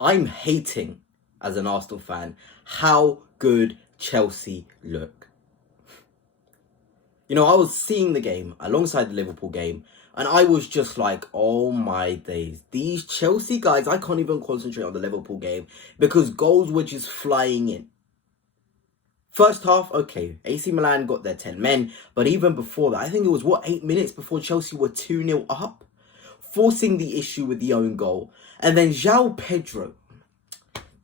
I'm hating, as an Arsenal fan, how good Chelsea look. You know, I was seeing the game alongside the Liverpool game, and I was just like, oh my days. These Chelsea guys, I can't even concentrate on the Liverpool game because goals were just flying in. First half, okay, AC Milan got their 10 men, but even before that, I think it was, 8 minutes before Chelsea were 2-0 up, forcing the issue with the own goal. And then Joao Pedro,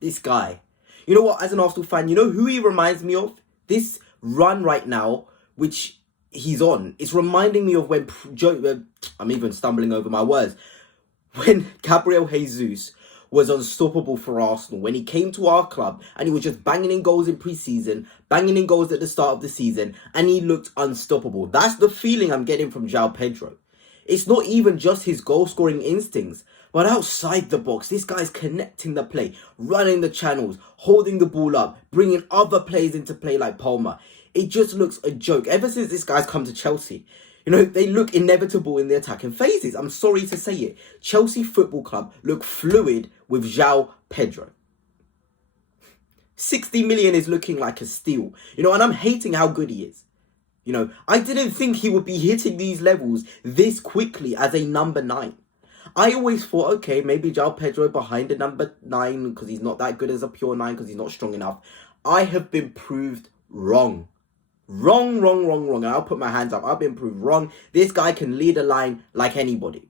this guy, you know what, as an Arsenal fan, you know who he reminds me of? This run right now, which he's on, it's reminding me of when I'm even stumbling over my words, when Gabriel Jesus was unstoppable for Arsenal, when he came to our club and he was just banging in goals in pre-season, banging in goals at the start of the season, and he looked unstoppable. That's the feeling I'm getting from Joao Pedro. It's not even just his goal-scoring instincts, but outside the box, this guy's connecting the play, running the channels, holding the ball up, bringing other players into play like Palmer. It just looks a joke. Ever since this guy's come to Chelsea, you know, they look inevitable in the attacking phases. I'm sorry to say it. Chelsea Football Club look fluid with Joao Pedro. 60 million is looking like a steal. You know, and I'm hating how good he is. You know, I didn't think he would be hitting these levels this quickly as a number 9. I always thought, okay, maybe Joao Pedro behind a number 9 because he's not that good as a pure 9 because he's not strong enough. I have been proved wrong. Wrong. And I'll put my hands up. I've been proved wrong. This guy can lead a line like anybody.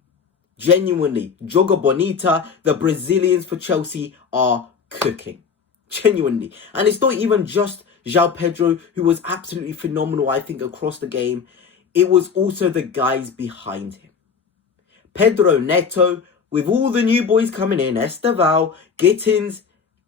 Genuinely. Joga Bonita, the Brazilians for Chelsea are cooking. Genuinely. And it's not even just Joao Pedro, who was absolutely phenomenal, I think, across the game. It was also the guys behind him. Pedro Neto, with all the new boys coming in, Estevao, Gittins,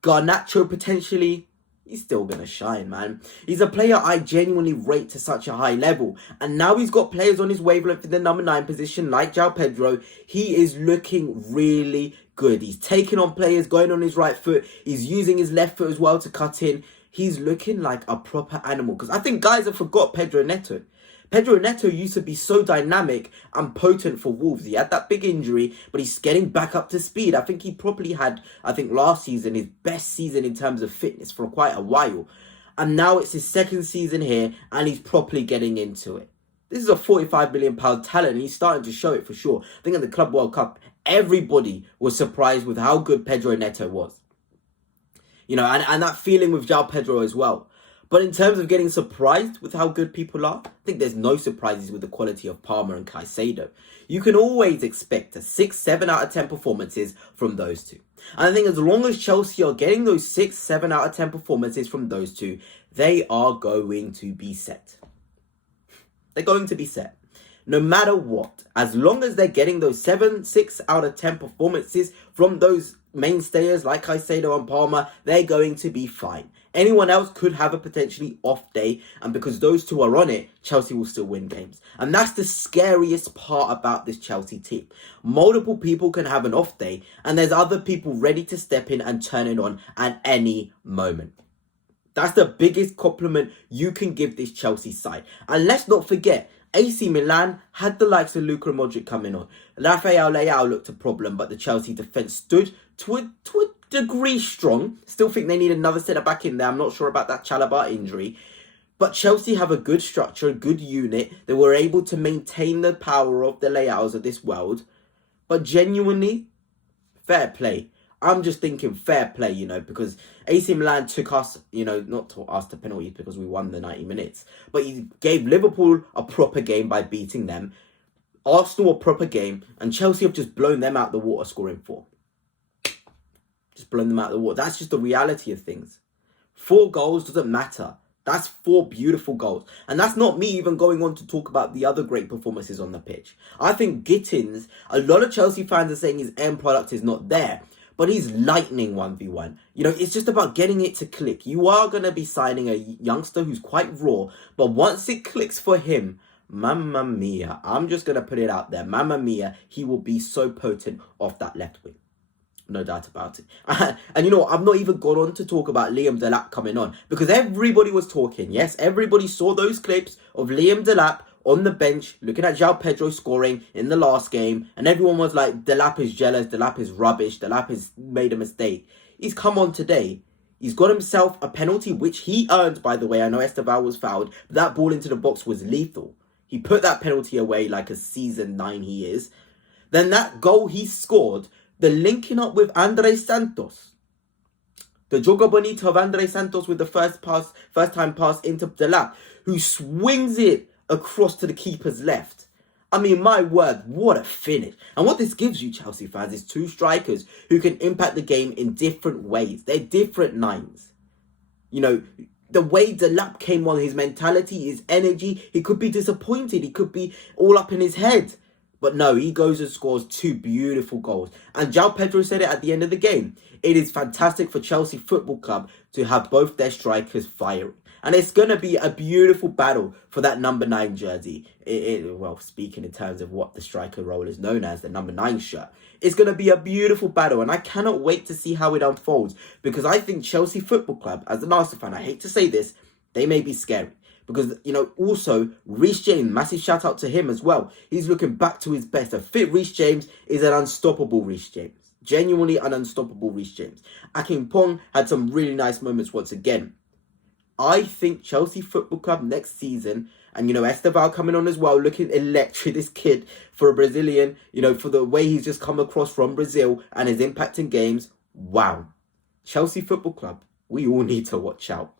Garnacho potentially, he's still going to shine, man. He's a player I genuinely rate to such a high level. And now he's got players on his wavelength in the number 9 position, like Joao Pedro. He is looking really good. He's taking on players, going on his right foot. He's using his left foot as well to cut in. He's looking like a proper animal. Because I think guys have forgot Pedro Neto. Pedro Neto used to be so dynamic and potent for Wolves. He had that big injury, but he's getting back up to speed. I think he probably had, last season, his best season in terms of fitness for quite a while. And now it's his second season here, and he's properly getting into it. This is a £45 million talent, and he's starting to show it for sure. I think in the Club World Cup, everybody was surprised with how good Pedro Neto was. You know, and that feeling with Joao Pedro as well. But in terms of getting surprised with how good people are, I think there's no surprises with the quality of Palmer and Caicedo. You can always expect a 6, 7 out of 10 performances from those two. And I think as long as Chelsea are getting those 6, 7 out of 10 performances from those two, they are going to be set. They're going to be set. No matter what, as long as they're getting those 7, 6 out of 10 performances from those mainstayers like Caicedo and Palmer, they're going to be fine. Anyone else could have a potentially off day, and because those two are on it, Chelsea will still win games. And that's the scariest part about this Chelsea team. Multiple people can have an off day, and there's other people ready to step in and turn it on at any moment. That's the biggest compliment you can give this Chelsea side. And let's not forget, AC Milan had the likes of Luka Modric coming on. Rafael Leao looked a problem, but the Chelsea defence stood to a degree strong. Still think they need another centre back in there. I'm not sure about that Chalobah injury. But Chelsea have a good structure, a good unit. They were able to maintain the power of the Leaos of this world. But genuinely, fair play. I'm just thinking fair play, you know, because AC Milan took us, you know, not to us to penalties because we won the 90 minutes. But he gave Liverpool a proper game by beating them. Arsenal a proper game. And Chelsea have just blown them out the water scoring 4. Just blown them out the water. That's just the reality of things. 4 goals doesn't matter. That's 4 beautiful goals. And that's not me even going on to talk about the other great performances on the pitch. I think Gittins, a lot of Chelsea fans are saying his end product is not there. But he's lightning 1v1. You know, it's just about getting it to click. You are going to be signing a youngster who's quite raw. But once it clicks for him, mamma mia. I'm just going to put it out there. Mamma mia, he will be so potent off that left wing. No doubt about it. And you know what? I've not even gone on to talk about Liam Delap coming on. Because everybody was talking. Yes, everybody saw those clips of Liam Delap on the bench, looking at Joao Pedro scoring in the last game, and everyone was like, Delap is jealous, Delap is rubbish, Delap has made a mistake. He's come on today. He's got himself a penalty, which he earned, by the way. I know Estevao was fouled, but that ball into the box was lethal. He put that penalty away like a season 9 he is. Then that goal he scored, the linking up with Andre Santos. The jogo bonito of Andre Santos with the first time pass into Delap, who swings it across to the keeper's left. I mean, my word, what a finish. And what this gives you, Chelsea fans, is 2 strikers who can impact the game in different ways. They're different 9s. You know, the way Delap came on, his mentality, his energy, he could be disappointed. He could be all up in his head. But no, he goes and scores 2 beautiful goals. And Joao Pedro said it at the end of the game. It is fantastic for Chelsea Football Club to have both their strikers firing. And it's going to be a beautiful battle for that number 9 jersey. Well, speaking in terms of what the striker role is known as, the number 9 shirt. It's going to be a beautiful battle, and I cannot wait to see how it unfolds, because I think Chelsea Football Club, as an Arsenal fan, I hate to say this, they may be scary. Because, you know, also, Reece James, massive shout out to him as well. He's looking back to his best. A fit Reece James is an unstoppable Reece James. Genuinely an unstoppable Reece James. Akinpong had some really nice moments once again. I think Chelsea Football Club next season, and, you know, Estevao coming on as well, looking electric, this kid, for a Brazilian, you know, for the way he's just come across from Brazil and his impact in games. Wow. Chelsea Football Club, we all need to watch out.